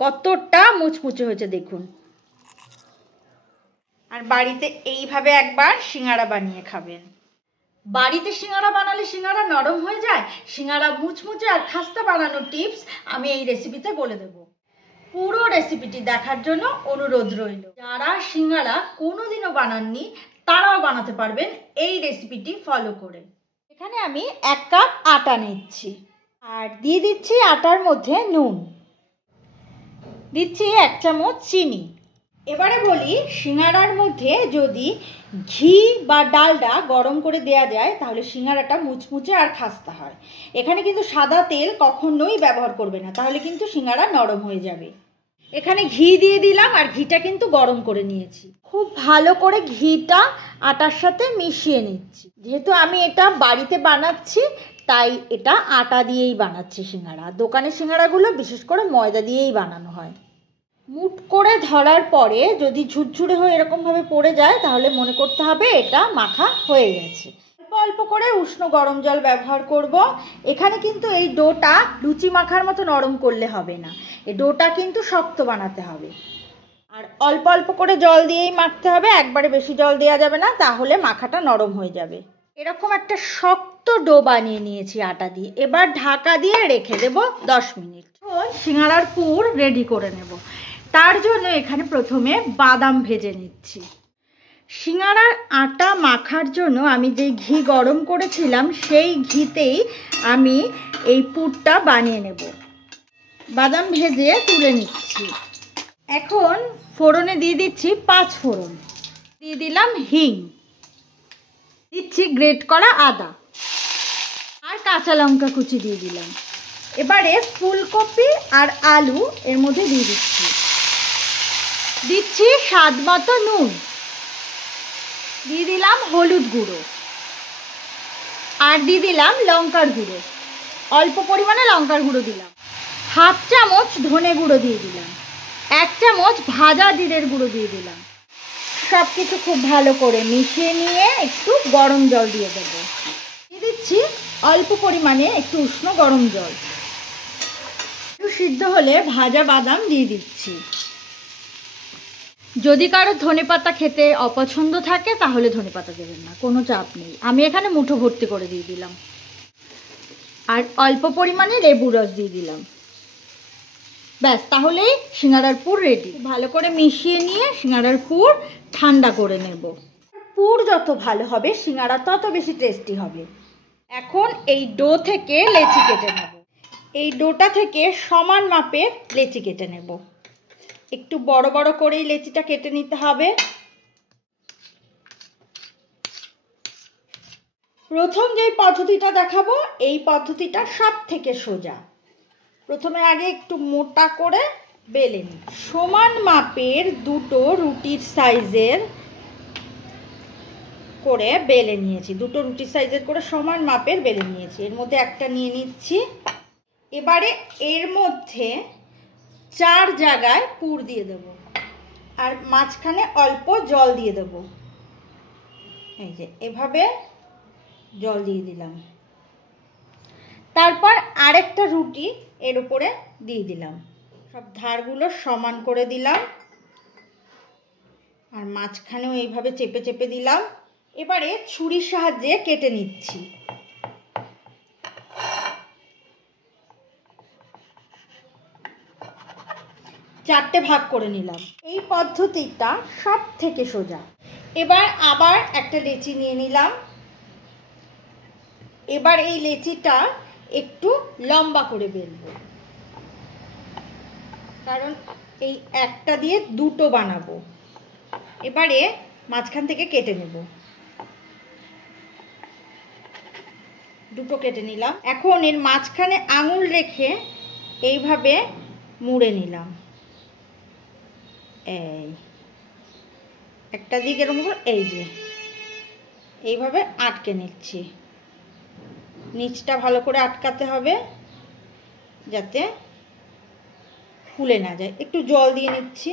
কতটা মুচমুচে হয়েছে দেখুন। আর বাড়িতে এইভাবে একবার সিঙ্গারা বানিয়ে খাবেন। বাড়িতে সিঙ্গারা বানালে সিঙ্গারা নরম হয়ে যায়, সিঙ্গারা মুচমুচে আর খাস্তা বানানোর টিপস আমি এই রেসিপিতে বলে দেব। পুরো রেসিপিটি দেখার জন্য অনুরোধ রইল। যারা সিঙ্গারা কোনোদিনও বানাননি তারাও বানাতে পারবেন এই রেসিপিটি ফলো করে। এখানে আমি 1 কাপ আটা নিচ্ছি আর দিয়ে দিচ্ছি আটার মধ্যে নুন, দিচ্ছি 1 চামচ চিনি। এবারে বলি, সিঙ্গারার মধ্যে যদি ঘি বা ডালডা গরম করে দেয়া যায় তাহলে সিঙ্গারাটা মুচমুচে আর খাস্তা হয়। এখানে কিন্তু সাদা তেল কখনোই ব্যবহার করবে না, তাহলে কিন্তু সিঙ্গারা নরম হয়ে যাবে। এখানে ঘি দিয়ে দিলাম আর ঘিটা কিন্তু গরম করে নিয়েছি। খুব ভালো করে ঘিটা আটার সাথে মিশিয়ে নিচ্ছি। যেহেতু আমি এটা বাড়িতে বানাচ্ছি তাই এটা আটা দিয়েই বানাচ্ছি সিঙ্গারা। দোকানের সিঙ্গারাগুলো বিশেষ করে ময়দা দিয়েই বানানো হয়। মুট করে ধরার পরে যদি ঝুরঝুরে হয়ে এরকমভাবে পড়ে যায় তাহলে মনে করতে হবে এটা মাখা হয়ে গেছে। অল্প অল্প করে উষ্ণ গরম জল ব্যবহার করব। এখানে কিন্তু এই ডোটা লুচি মাখার মতো নরম করলে হবে না, এই ডোটা কিন্তু শক্ত বানাতে হবে। আর অল্প অল্প করে জল দিয়েই মাখতে হবে, একবারে বেশি জল দেওয়া যাবে না, তাহলে মাখাটা নরম হয়ে যাবে। এরকম একটা শক্ত ডো বানিয়ে নিয়েছি আটা দিয়ে। এবার ঢাকা দিয়ে রেখে দেব 10 মিনিট। সিঙ্গারার পুর রেডি করে নেব। তার জন্য এখানে প্রথমে বাদাম ভেজে নিচ্ছি। সিঙ্গারার আটা মাখার জন্য আমি যে ঘি গরম করেছিলাম সেই ঘিতেই আমি এই পুরটা বানিয়ে নেব। বাদাম ভেজে তুলে নিচ্ছি। এখন ফোড়নে দিয়ে দিচ্ছি 5 ফোড়ন, দিয়ে দিলাম হিং, দিচ্ছি গ্রেট করা আদা আর কাঁচা লঙ্কা কুচি দিয়ে দিলাম। এবারে ফুলকপি আর আলু এর মধ্যে দিয়ে দিচ্ছি। দিচ্ছি স্বাদ মতো নুন, দিয়ে দিলাম হলুদ গুঁড়ো আর দিয়ে দিলাম লঙ্কার গুঁড়ো। অল্প পরিমাণে লঙ্কার গুঁড়ো দিলাম। 1/2 চামচ ধনে গুঁড়ো দিয়ে দিলাম। 1 চামচ ভাজা জিরের গুঁড়ো দিয়ে দিলাম। সব কিছু খুব ভালো করে মিশিয়ে নিয়ে একটু গরম জল দিয়ে দেবো। দিয়ে দিচ্ছি অল্প পরিমাণে একটু উষ্ণ গরম জল। একটু সিদ্ধ হলে ভাজা বাদাম দিয়ে দিচ্ছি। যদি কারো ধনেপাতা খেতে অপছন্দ থাকে তাহলে ধনেপাতা দেবেন না, কোনো চাপ নেই। আমি এখানে মুঠো ভর্তি করে দিয়ে দিলাম। আর অল্প পরিমাণে লেবুর রস দিয়ে দিলাম। ব্যাস, তাহলেই সিঙ্গারার পুর রেডি। ভালো করে মিশিয়ে নিয়ে সিঙ্গারার পুর ঠান্ডা করে নেব। পুর যত ভালো হবে সিঙ্গারা তত বেশি টেস্টি হবে। এখন এই ডো থেকে লেচি কেটে নেব। এই ডোটা থেকে সমান মাপের লেচি কেটে নেব। একটু বড় বড় করেই লেচিটা কেটে নিতে হবে। প্রথম যেই পদ্ধতিটা দেখাবো এই পদ্ধতিটা সব থেকে সোজা। প্রথমে আগে একটু মোটা করে বেলে নিই। সমান মাপের দুটো রুটির সাইজের করে বেলে নিয়েছি। দুটো রুটির সাইজের করে সমান মাপের বেলে নিয়েছি। এর মধ্যে একটা নিয়ে নিচ্ছি। এবারে এর মধ্যে 4 জায়গায় পুর দিয়ে দেব আর মাঝখানে অল্প জল দিয়ে দেব। এই যে এভাবে জল দিয়ে দিলাম। তারপর আরেকটা রুটি এর উপরে দিয়ে দিলাম। সব ধারগুলো সমান করে দিলাম আর মাঝখানেও এইভাবে চেপে চেপে দিলাম। এবারে ছুরির সাহায্যে কেটে নিচ্ছি। চারটে ভাগ করে নিলাম। এই পদ্ধতিটা সব থেকে সোজা। এবার আবার একটা লেচি নিয়ে নিলাম। এবার এই লেচিটা একটু লম্বা করে বেলবো, কারণ এই একটা দিয়ে দুটো বানাবো। এবারে মাঝখান থেকে কেটে নেব। দুটো কেটে নিলাম। এখন এর মাঝখানে আঙুল রেখে এইভাবে মুড়ে নিলাম। এই একটা দিক এরকম এই যে এইভাবে আটকে নিচ্ছি। নিচটা ভালো করে আটকাতে হবে যাতে ফুলে না যায়। একটু জল দিয়ে নিচ্ছি।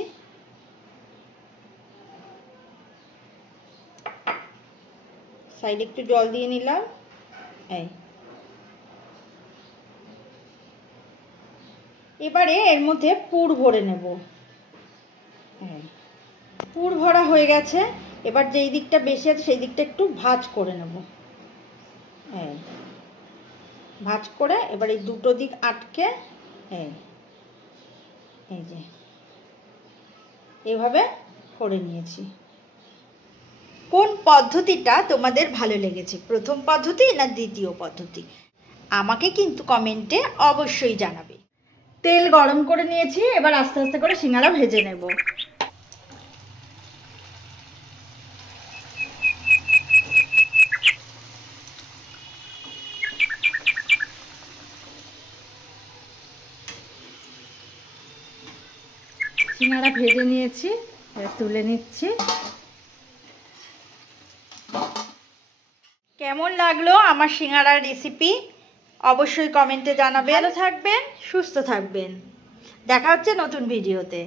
সাইডে একটু জল দিয়ে নিলাম। এই এবারে এর মধ্যে পুর ভরে নেব। পুর ভরা হয়ে গেছে। এবার যেই দিকটা বেশি আছে সেই দিকটা একটু ভাঁজ করে নেব। ভাঁজ করে এবার এই দুটো দিক আটকে এই যে এভাবে করে নিয়েছি। কোন পদ্ধতিটা তোমাদের ভালো লেগেছে, প্রথম পদ্ধতি না দ্বিতীয় পদ্ধতি? আমাকে কিন্তু কমেন্টে অবশ্যই জানাবে। তেল গরম করে নিয়েছি, এবার আস্তে আস্তে করে সিঙ্গারা ভেজে নেব। সিঙ্গারা ভেজে নিয়েছি, তুলে নিচ্ছি। কেমন লাগলো আমার সিঙ্গারার রেসিপি অবশ্যই কমেন্টে জানাবেন। ভালো থাকবেন, সুস্থ থাকবেন। দেখা হচ্ছে নতুন ভিডিওতে।